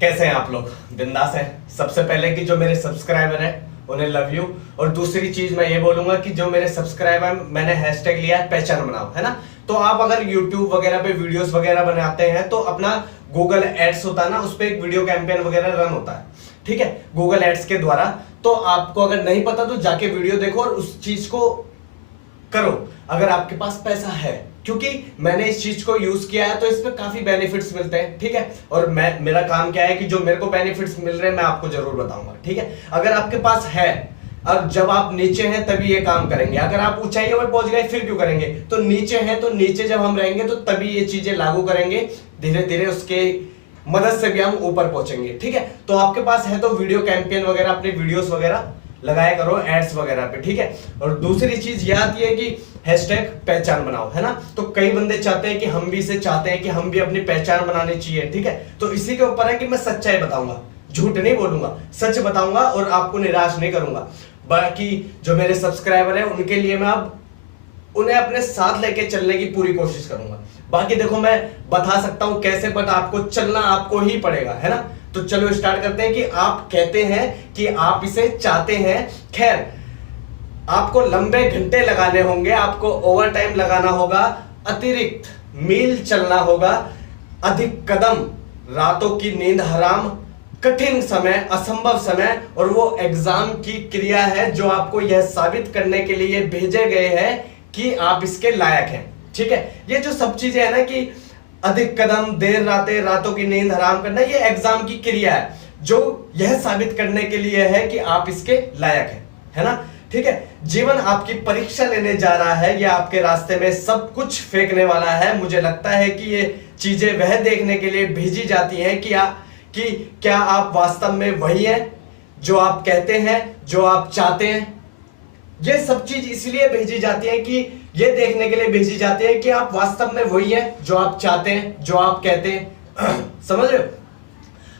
कैसे हैं आप लोग? बिंदास है। सबसे पहले कि जो मेरे सब्सक्राइबर हैं उन्हें लव यू। और दूसरी चीज मैं ये बोलूंगा कि जो मेरे सब्सक्राइबर, मैंने हैशटैग लिया है पहचान बनाओ, है ना। तो आप अगर यूट्यूब वगैरह पे वीडियोस वगैरह बनाते हैं तो अपना गूगल एड्स होता है ना, उस पर एक वीडियो कैंपेन वगैरह रन होता है, ठीक है, गूगल एड्स के द्वारा। तो आपको अगर नहीं पता तो जाके वीडियो देखो और उस चीज को करो अगर आपके पास पैसा है, क्योंकि मैंने इस चीज को यूज किया है तो इसमें काफी बेनिफिट्स मिलते हैं, ठीक है। और मेरा काम क्या है कि जो मेरे को बेनिफिट्स मिल रहे हैं मैं आपको जरूर बताऊंगा, ठीक है। अगर आपके पास है, अब जब आप नीचे हैं तभी ये काम करेंगे। अगर आप ऊंचाइयों में पहुंच गए फिर क्यों करेंगे? तो नीचे हैं तो नीचे जब हम रहेंगे तो तभी ये चीजें लागू करेंगे, धीरे धीरे उसके मदद से भी हम ऊपर पहुंचेंगे, ठीक है। तो आपके पास है तो वीडियो कैंपेन वगैरह, अपने वीडियोस वगैरह लगाया करो एड्स वगैरह पे, ठीक है। और दूसरी चीज ये आती है कि हैशटैग पहचान बनाओ, है ना। तो कई बंदे चाहते हैं कि हम भी इसे चाहते हैं कि हम भी अपनी पहचान बनानी चाहिए, ठीक है। तो इसी के ऊपर है कि मैं सच्चाई बताऊंगा, झूठ नहीं बोलूंगा, सच बताऊंगा और आपको निराश नहीं करूंगा। बाकी जो मेरे सब्सक्राइबर हैं उनके लिए मैं अब उन्हें अपने साथ लेके चलने की पूरी कोशिश करूंगा। बाकी देखो मैं बता सकता हूं कैसे, बट आपको चलना आपको ही पड़ेगा, है ना। तो चलो स्टार्ट करते हैं कि आप कहते हैं कि आप इसे चाहते हैं। खैर, आपको लंबे घंटे लगाने होंगे, आपको ओवर टाइम लगाना होगा, अतिरिक्त मील चलना होगा, अधिक कदम, रातों की नींद हराम, कठिन समय, असंभव समय, और वो एग्जाम की क्रिया है जो आपको यह साबित करने के लिए भेजे गए हैं कि आप इसके लायक हैं, ठीक है। ये जो सब चीजें है ना कि अधिक कदम, देर रातें, रातों की नींद हराम करना, ये एग्जाम की क्रिया है जो यह साबित करने के लिए है कि आप इसके लायक हैं, है ना, ठीक है। जीवन आपकी परीक्षा लेने जा रहा है, यह आपके रास्ते में सब कुछ फेंकने वाला है। मुझे लगता है कि ये चीजें वह देखने के लिए भेजी जाती हैं कि क्या आप वास्तव में वही हैं जो आप कहते हैं, जो आप चाहते हैं। ये सब चीज इसलिए भेजी जाती है कि ये देखने के लिए भेजी जाती है कि आप वास्तव में वही हैं जो आप चाहते हैं, जो आप कहते हैं। समझ रहे हो?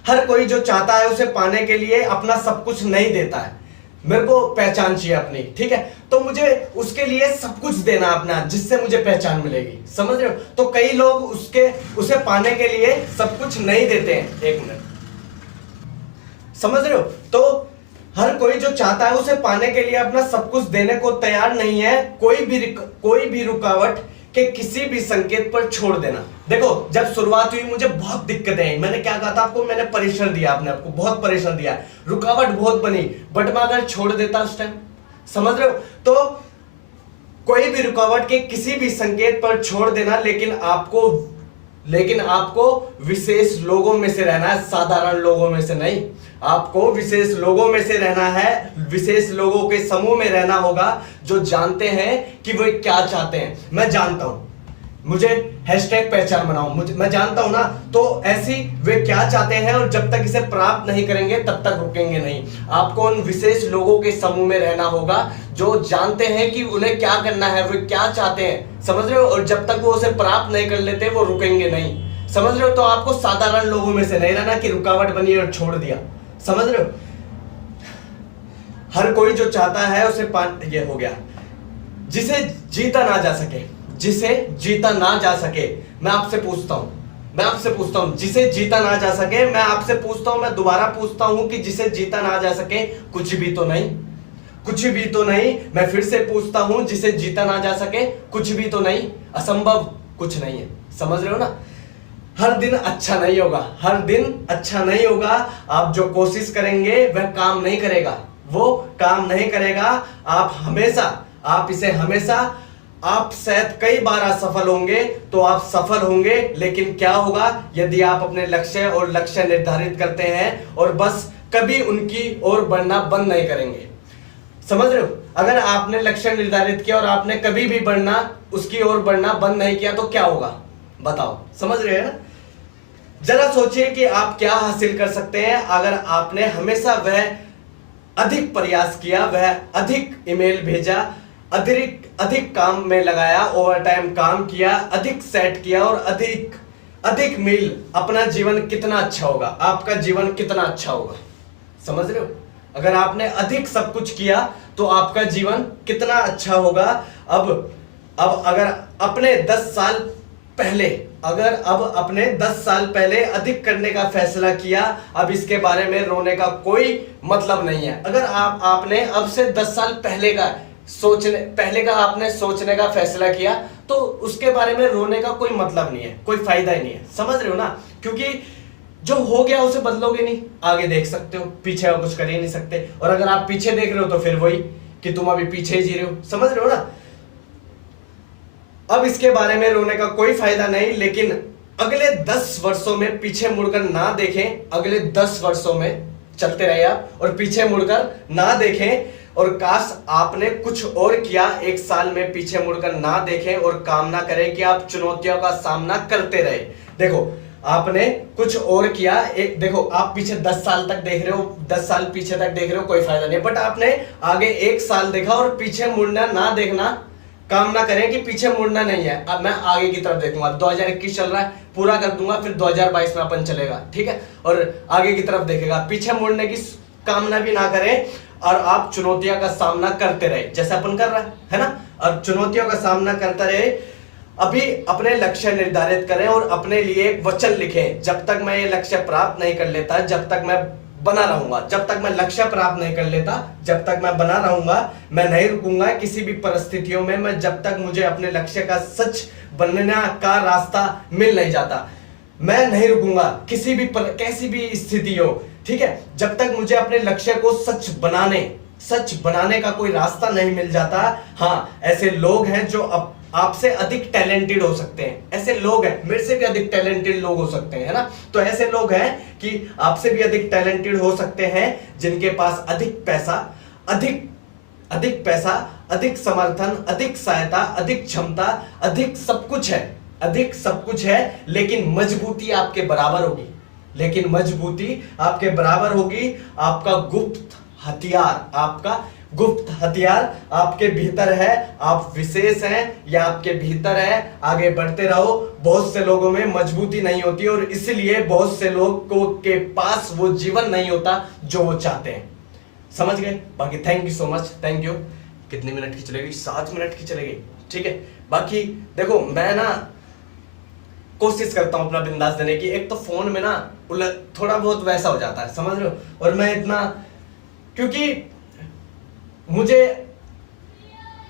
हर कोई जो चाहता है उसे पाने के लिए अपना सब कुछ नहीं देता है। मेरे को पहचान चाहिए अपनी, ठीक है, तो मुझे उसके लिए सब कुछ देना अपना, जिससे मुझे पहचान मिलेगी। समझ रहे हो? तो कई लोग उसे पाने के लिए सब कुछ नहीं देते हैं। एक मिनट, समझ रहे हो? तो हर कोई जो चाहता है उसे पाने के लिए अपना सब कुछ देने को तैयार नहीं है। कोई भी रुकावट के किसी भी संकेत पर छोड़ देना। देखो, जब शुरुआत हुई मुझे बहुत दिक्कतें आई। मैंने क्या कहा था आपको? मैंने परेशान दिया, अपने आपको बहुत परेशान दिया, रुकावट बहुत बनी, बट मैं अगर छोड़ देता उस टाइम, समझ रहे हो? तो कोई भी रुकावट के किसी भी संकेत पर छोड़ देना, लेकिन आपको विशेष लोगों में से रहना है, साधारण लोगों में से नहीं। आपको विशेष लोगों में से रहना है, विशेष लोगों के समूह में रहना होगा जो जानते हैं कि वे क्या चाहते हैं। मैं जानता हूं, मुझे हैशटैग पहचान बनाओ, मैं जानता हूं ना, तो ऐसी वे क्या चाहते हैं और जब तक इसे प्राप्त नहीं करेंगे तब तक रुकेंगे नहीं। आपको उन विशेष लोगों के समूह में रहना होगा जो जानते हैं कि उन्हें क्या करना है, वे क्या चाहते हैं, समझ रहे हो? और जब तक वो उसे प्राप्त नहीं कर लेते वो रुकेंगे नहीं, समझ रहे हो? तो आपको साधारण लोगों में से नहीं रहना कि रुकावट बनी और छोड़ दिया, समझ रहे हो? हर कोई जो चाहता है उसे ये हो गया। जिसे जीता ना जा सके, जिसे जीता ना जा सके, मैं आपसे पूछता हूं, जिसे जीता ना जा सके, मैं आपसे पूछता हूं, मैं दोबारा पूछता हूं कि जिसे जीता ना जा सके, कुछ भी तो नहीं, कुछ भी तो नहीं। मैं फिर से पूछता हूं, जिसे जीता ना जा सके, कुछ भी तो नहीं, असंभव कुछ नहीं है, समझ रहे हो ना? हर दिन अच्छा नहीं होगा, हर दिन अच्छा नहीं होगा। आप जो कोशिश करेंगे वह काम नहीं करेगा, वो काम नहीं करेगा। आप शायद कई बार असफल होंगे, तो आप सफल होंगे, लेकिन क्या होगा यदि आप अपने लक्ष्य निर्धारित करते हैं और बस कभी उनकी ओर बढ़ना बंद नहीं करेंगे। समझ रहे हो? अगर आपने लक्ष्य निर्धारित किया और आपने कभी भी उसकी ओर बढ़ना बंद नहीं किया तो क्या होगा? बताओ, समझ रहे हैं ना? जरा सोचिए कि आप क्या हासिल कर सकते हैं अगर आपने हमेशा वह अधिक प्रयास किया, वह अधिक ईमेल भेजा, अधिक काम में लगाया, ओवर टाइम काम किया, अधिक सेट किया और अधिक मील। अपना जीवन कितना अच्छा होगा, आपका जीवन कितना अच्छा होगा, समझ रहे हो? अगर आपने अधिक सब कुछ किया तो आपका जीवन कितना अच्छा होगा। अब अगर अपने 10 साल पहले, अगर अब अपने 10 साल पहले अधिक करने का फैसला किया, अब इसके बारे में रोने का कोई मतलब नहीं है। अगर आपने अब से 10 साल पहले का आपने सोचने का फैसला किया, तो उसके बारे में रोने का कोई मतलब नहीं है, कोई फायदा ही नहीं है। समझ रहे हो ना? क्योंकि जो हो गया उसे बदलोगे नहीं, आगे देख सकते हो, पीछे और कुछ कर ही नहीं सकते। और अगर आप पीछे देख रहे हो तो फिर वही कि तुम अभी पीछे ही जी रहे हो। समझ रहे हो ना? अब इसके बारे में रोने का कोई फायदा नहीं, लेकिन अगले 10 वर्षों में पीछे मुड़कर ना देखें। अगले 10 वर्षों में चलते रहे आप और पीछे मुड़कर ना देखें, और काश आपने कुछ और किया। 1 साल में पीछे मुड़कर ना देखें और कामना करें कि आप चुनौतियों का सामना करते रहे। देखो, आपने कुछ और किया, देखो आप पीछे 10 साल तक देख रहे हो, 10 साल पीछे तक देख रहे हो, कोई फायदा नहीं। बट आपने आगे 1 साल देखा और पीछे मुड़ना ना देखना, कामना करें कि पीछे मुड़ना नहीं है। अब मैं आगे की तरफ देखूंगा, 2021 चल रहा है, पूरा कर दूंगा, फिर 2022 में अपन चलेगा, ठीक है? और आगे की तरफ देखेगा, पीछे मुड़ने की कामना भी ना करें, और आप चुनौतियों का सामना करते रहे जैसे अपन कर रहा है ना। और चुनौतियों का सामना करते रहे। अभी अपने लक्ष्य निर्धारित करें और अपने लिए एक वचन लिखें, जब तक मैं ये लक्ष्य प्राप्त नहीं कर लेता, जब तक मैं बना रहूंगा, जब तक मैं लक्ष्य प्राप्त नहीं कर लेता, जब तक मैं बना रहूंगा, मैं नहीं रुकूंगा किसी भी परिस्थितियों में। मैं जब तक मुझे अपने लक्ष्य का सच बनने का रास्ता मिल नहीं जाता, मैं नहीं रुकूंगा किसी भी कैसी भी स्थिति हो, ठीक है? जब तक मुझे अपने लक्ष्य को सच बनाने का कोई रास्ता नहीं मिल जाता। हाँ, ऐसे लोग हैं जो आपसे अधिक टैलेंटेड हो सकते हैं, ऐसे लोग हैं, मेरे से भी अधिक टैलेंटेड लोग हो सकते हैं, है ना? तो ऐसे लोग हैं कि आपसे भी अधिक टैलेंटेड हो सकते हैं, जिनके पास अधिक पैसा, अधिक समर्थन, अधिक सहायता, अधिक क्षमता, अधिक सब कुछ है, लेकिन मजबूती आपके बराबर होगी। आपका गुप्त हथियार आपके भीतर है, आप विशेष हैं, या आपके भीतर है। आगे बढ़ते रहो। बहुत से लोगों में मजबूती नहीं होती, और इसलिए बहुत से लोगों के पास वो जीवन नहीं होता जो वो चाहते हैं। समझ गए? बाकी thank you so much, thank you. कितने मिनट की चलेगी? 7 मिनट की चलेगी, ठीक है? बाकी देखो, मैं ना कोशिश करता हूं अपना बिंदास देने की। एक तो फोन में ना थोड़ा बहुत वैसा हो जाता है, समझ रहे हो? और मैं इतना, क्योंकि मुझे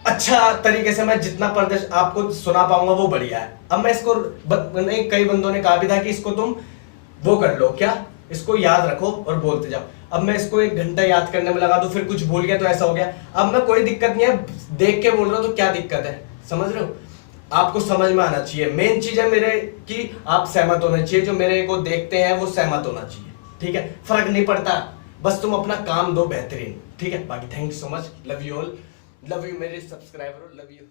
अच्छा तरीके से मैं जितना प्रदेश आपको सुना पाऊंगा वो बढ़िया है। अब मैं इसको कई बंदों ने कहा भी था कि इसको तुम वो कर लो, क्या, इसको याद रखो और बोलते जाओ। अब मैं इसको 1 घंटा याद करने में लगा, तो फिर कुछ भूल गया तो ऐसा हो गया। अब मैं कोई दिक्कत नहीं है, देख के बोल रहा हूं तो क्या दिक्कत है? समझ रहे हो? आपको समझ में आना चाहिए। मेन चीज है मेरे कि आप सहमत होने चाहिए, जो मेरे को देखते हैं वो सहमत होना चाहिए, ठीक है? फर्क नहीं पड़ता, बस तुम अपना काम दो बेहतरीन, ठीक है? बाकी thank you so much, love you all, love you मेरे सब्सक्राइबर, लव यू।